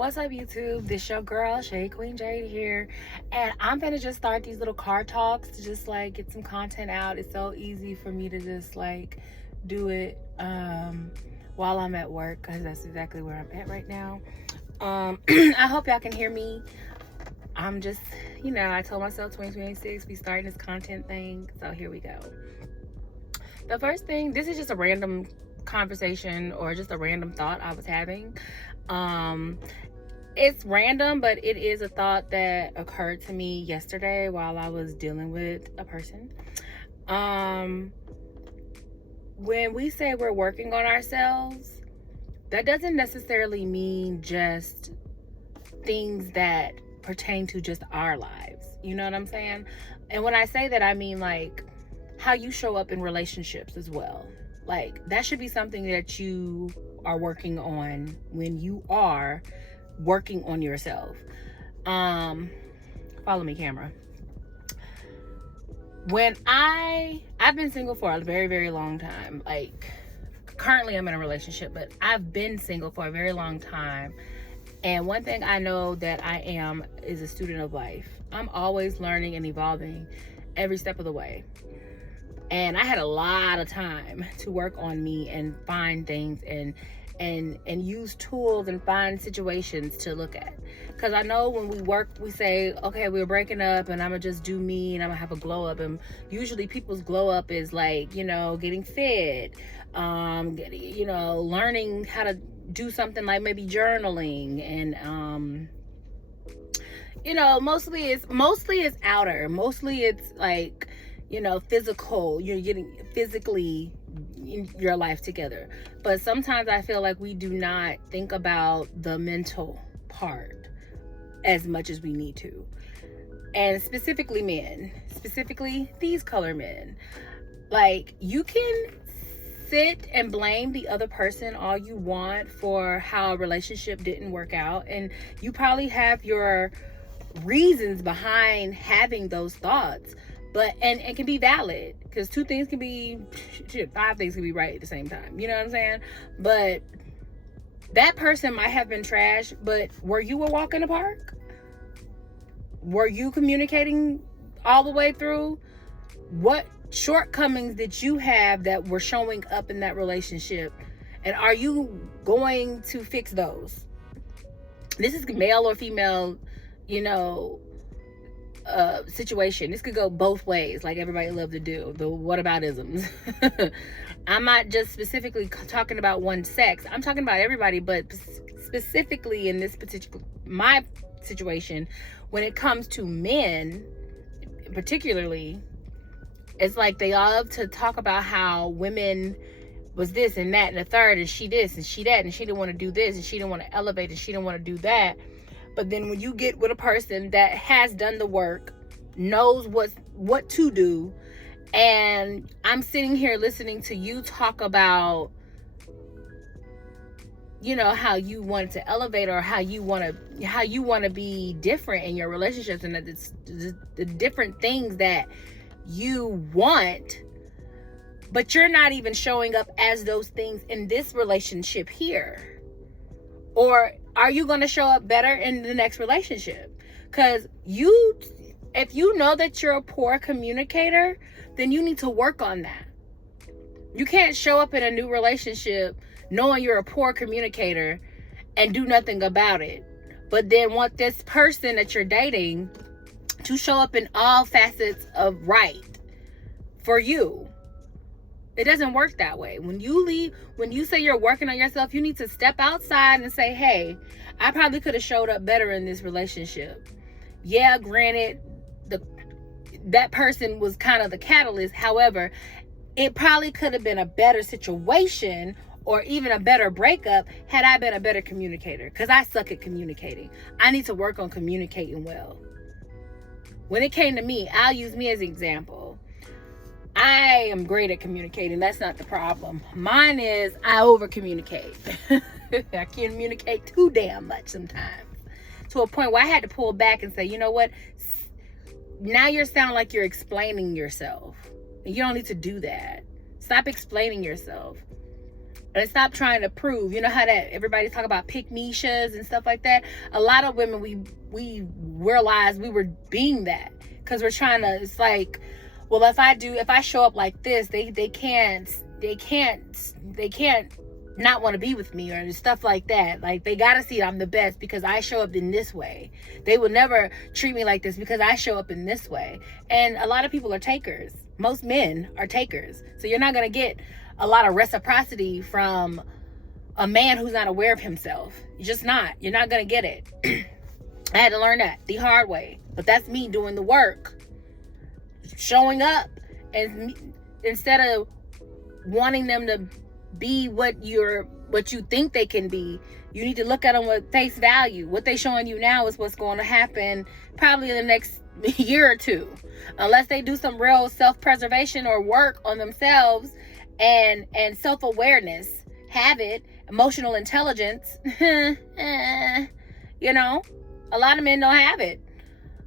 What's up, YouTube? This your girl, Shade Queen Jade here. And I'm gonna just start these little car talks to just like get some content out. It's so easy for me to just like do it while I'm at work, because that's exactly where I'm at right now. I hope y'all can hear me. I'm just, I told myself 2026, we starting this content thing. So here we go. The first thing, this is just a random conversation or just a random thought I was having. It's random, but it is a thought that occurred to me yesterday while I was dealing with a person. When we say we're working on ourselves, that doesn't necessarily mean just things that pertain to just our lives. You know what I'm saying? And when I say that, I mean like how you show up in relationships as well. Like that should be something that you are working on when you are working on yourself. Follow me, camera. When I've been single for a very, very long time. Like currently I'm in a relationship, but I've been single for a very long time. And one thing I know that I am is a student of life. I'm always learning and evolving every step of the way. And I had a lot of time to work on me and find things and use tools and find situations to look at. Because I know when we work, we say, okay, we're breaking up and I'm going to just do me and I'm going to have a glow up. And usually people's glow up is like, getting fit, learning how to do something like maybe journaling and, mostly it's outer. Mostly it's like, physical. You're getting physically in your life together. But sometimes I feel like we do not think about the mental part as much as we need to. And specifically men, specifically these color men. Like you can sit and blame the other person all you want for how a relationship didn't work out. And you probably have your reasons behind having those thoughts. But and it can be valid, because five things can be right at the same time. You know what I'm saying? But that person might have been trash, but were you a walk in the park? Were you communicating all the way through? What shortcomings did you have that were showing up in that relationship? And are you going to fix those? This is male or female, situation. This could go both ways, like everybody love to do the whataboutisms. I'm not just specifically talking about one sex. I'm talking about everybody, but specifically in this particular my situation, when it comes to men particularly, it's like they love to talk about how women was this and that and the third, and she this and she that, and she didn't want to do this and she didn't want to elevate and she didn't want to do that. But then when you get with a person that has done the work, knows what to do, and I'm sitting here listening to you talk about, how you want to elevate or how you want to be different in your relationships, and that it's the different things that you want, but you're not even showing up as those things in this relationship here. Or are you going to show up better in the next relationship? Because if you know that you're a poor communicator, then you need to work on that. You can't show up in a new relationship knowing you're a poor communicator and do nothing about it, but then want this person that you're dating to show up in all facets of right for you. It doesn't work that way. When you say you're working on yourself, you need to step outside and say, hey, I probably could have showed up better in this relationship. Yeah, granted, that person was kind of the catalyst. However, it probably could have been a better situation or even a better breakup had I been a better communicator, because I suck at communicating. I need to work on communicating well. When it came to me, I'll use me as an example. I am great at communicating. That's not the problem. Mine is I over communicate. I communicate too damn much sometimes, to a point where I had to pull back and say, you know what? Now you sound like you're explaining yourself. You don't need to do that. Stop explaining yourself. And stop trying to prove. You know how that everybody talk about pick-me-shas and stuff like that? A lot of women, we realized we were being that. Because we're trying to, it's like, well, if I show up like this, they can't not want to be with me or stuff like that. Like, they gotta see I'm the best because I show up in this way. They will never treat me like this because I show up in this way. And a lot of people are takers. Most men are takers. So you're not gonna get a lot of reciprocity from a man who's not aware of himself. You're just not. You're not gonna get it. I had to learn that the hard way. But that's me doing the work. Showing up. And instead of wanting them to be what you think they can be, you need to look at them with face value. What they showing you now is what's going to happen probably in the next year or two. Unless they do some real self-preservation or work on themselves and self-awareness, have it, emotional intelligence. You know, a lot of men don't have it.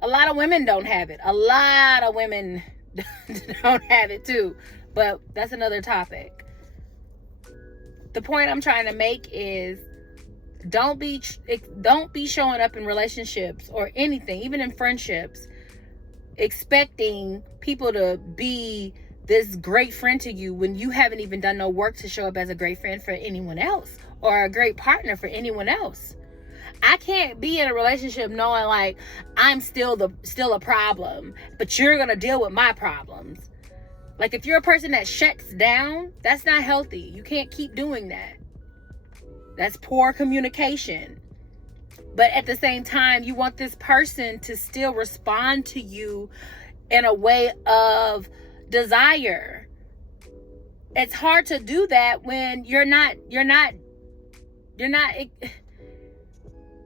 A lot of women don't have it. A lot of women don't have it too. But that's another topic. The point I'm trying to make is don't be showing up in relationships or anything, even in friendships, expecting people to be this great friend to you when you haven't even done no work to show up as a great friend for anyone else or a great partner for anyone else. I can't be in a relationship knowing like I'm still a problem, but you're gonna deal with my problems. Like, if you're a person that shuts down, that's not healthy. You can't keep doing that. That's poor communication. But at the same time, you want this person to still respond to you in a way of desire. It's hard to do that when you're not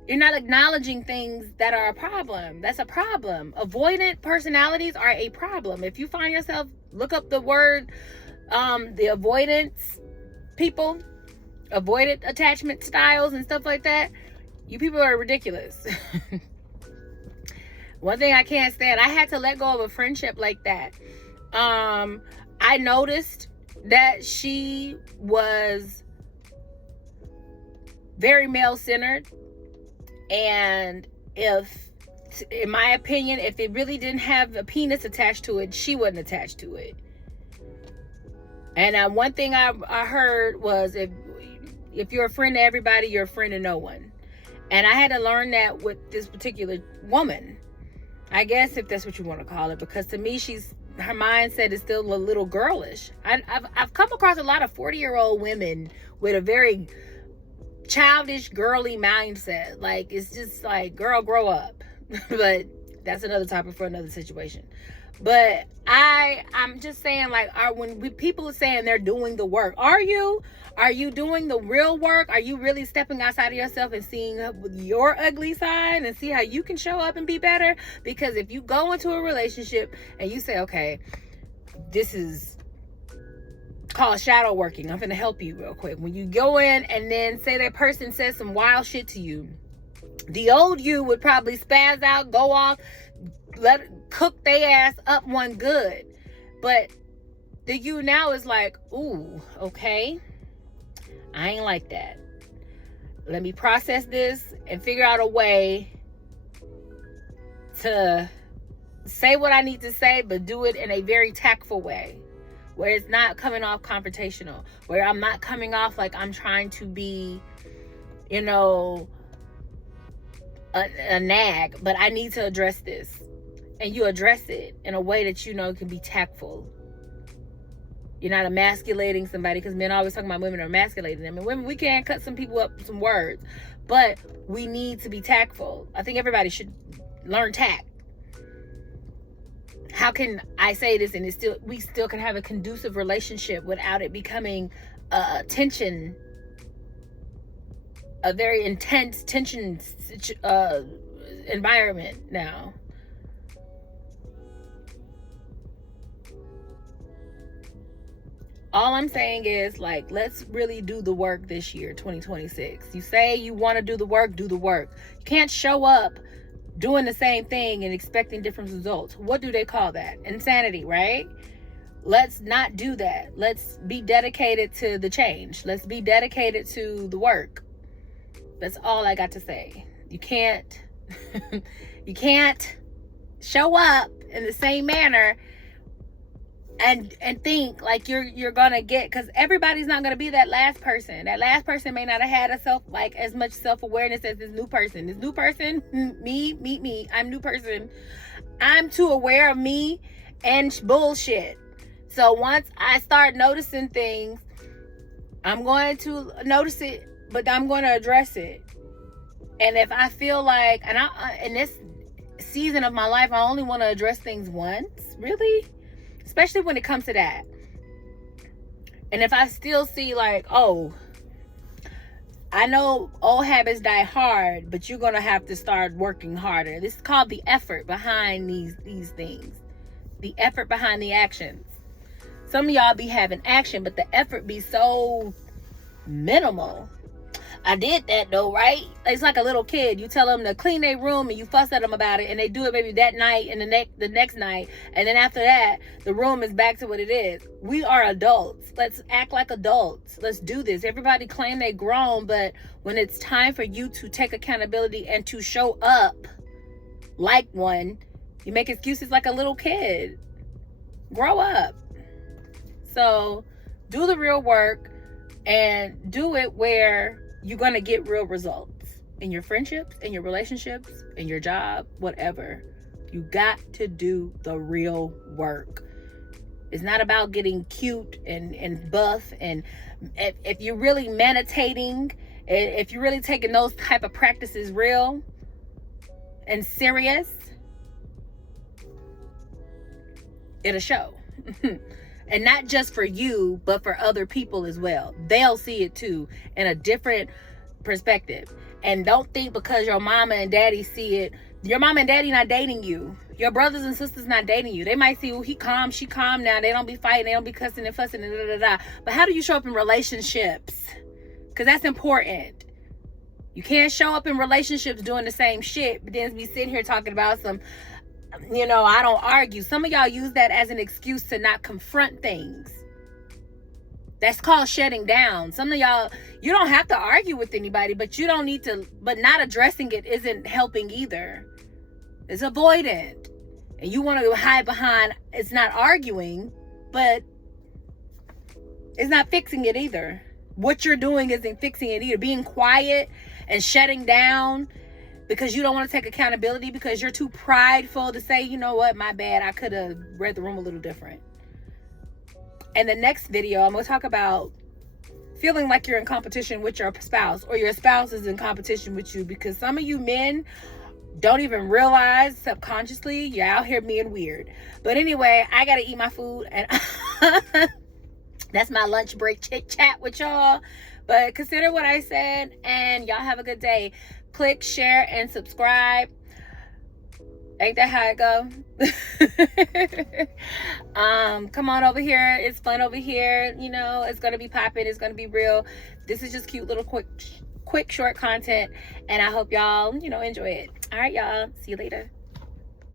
acknowledging things that are a problem. That's a problem. Avoidant personalities are a problem. If you find yourself, look up the word, the avoidance people, avoidant attachment styles and stuff like that. You people are ridiculous. One thing I can't stand, I had to let go of a friendship like that. I noticed that she was very male-centered. And if, in my opinion, if it really didn't have a penis attached to it, she wasn't attached to it. And one thing I heard was if you're a friend to everybody, you're a friend to no one. And I had to learn that with this particular woman. I guess if that's what you want to call it, because to me, her mindset is still a little girlish. I've come across a lot of 40-year-old women with a very childish, girly mindset. Like, it's just like, girl, grow up. But that's another topic for another situation. But I'm just saying, like, when people are saying they're doing the work, are you doing the real work? Are you really stepping outside of yourself and seeing your ugly side and see how you can show up and be better? Because if you go into a relationship and you say, okay, this is called shadow working, I'm gonna help you real quick. When you go in and then say that person says some wild shit to you, the old you would probably spaz out, go off, cook their ass up one good. But the you now is like, ooh, okay, I ain't like that. Let me process this and figure out a way to say what I need to say, but do it in a very tactful way, where it's not coming off confrontational, where I'm not coming off like I'm trying to be, you know, a nag, but I need to address this. And you address it in a way that you know can be tactful. You're not emasculating somebody, because men always talking about women are emasculating them. And women, we can cut some people up with some words, but we need to be tactful. I think everybody should learn tact. How can I say this and we still can have a conducive relationship without it becoming tension, a very intense tension environment now? All I'm saying is, like, let's really do the work this year, 2026. You say you want to do the work, do the work. You can't show up doing the same thing and expecting different results. What do they call that? Insanity, right? let's not do that. Let's be dedicated to the change. Let's be dedicated to the work. That's all I got to say. You can't you can't show up in the same manner and think like you're gonna get, because everybody's not gonna be that last person. That last person may not have had as much self-awareness as this new person. This new person, me, I'm a new person. I'm too aware of me and bullshit. So once I start noticing things, I'm going to notice it, but I'm going to address it. And if I feel like, and in this season of my life, I only want to address things once, really, especially when it comes to that. And if I still see like, oh, I know old habits die hard, but you're going to have to start working harder. This is called the effort behind these things. The effort behind the actions. Some of y'all be having action, but the effort be so minimal. I did that though, right? It's like a little kid. You tell them to clean their room and you fuss at them about it, and they do it maybe that night and the next night, and then after that, the room is back to what it is. We are adults. Let's act like adults. Let's do this. Everybody claim they grown, but when it's time for you to take accountability and to show up like one, you make excuses like a little kid. Grow up. So do the real work and do it where you're going to get real results in your friendships, in your relationships, in your job, whatever. You got to do the real work. It's not about getting cute and buff. And if you're really meditating, if you're really taking those type of practices real and serious, it'll show. And not just for you, but for other people as well. They'll see it too in a different perspective. And don't think because your mama and daddy see it, your mama and daddy not dating you. Your brothers and sisters not dating you. They might see, oh, he calm, she calm now. They don't be fighting, they don't be cussing and fussing and da. But how do you show up in relationships? Because that's important. You can't show up in relationships doing the same shit, but then be sitting here talking about some, I don't argue. Some of y'all use that as an excuse to not confront things. That's called shutting down. Some of y'all, you don't have to argue with anybody, but you don't need to, but not addressing it isn't helping either. It's avoidant. And you want to hide behind, it's not arguing, but it's not fixing it either. What you're doing isn't fixing it either. Being quiet and shutting down because you don't want to take accountability, because you're too prideful to say, you know what, my bad, I could have read the room a little different. In the next video, I'm going to talk about feeling like you're in competition with your spouse, or your spouse is in competition with you, because some of you men don't even realize subconsciously you're out here being weird. But anyway, I got to eat my food, and that's my lunch break chit chat with y'all. But consider what I said, and y'all have a good day. Click, share, and subscribe. Ain't that how it go? Come on over here. It's fun over here. It's gonna be popping. It's gonna be real. This is just cute little quick short content, and I hope y'all enjoy it. All right, y'all, see you later.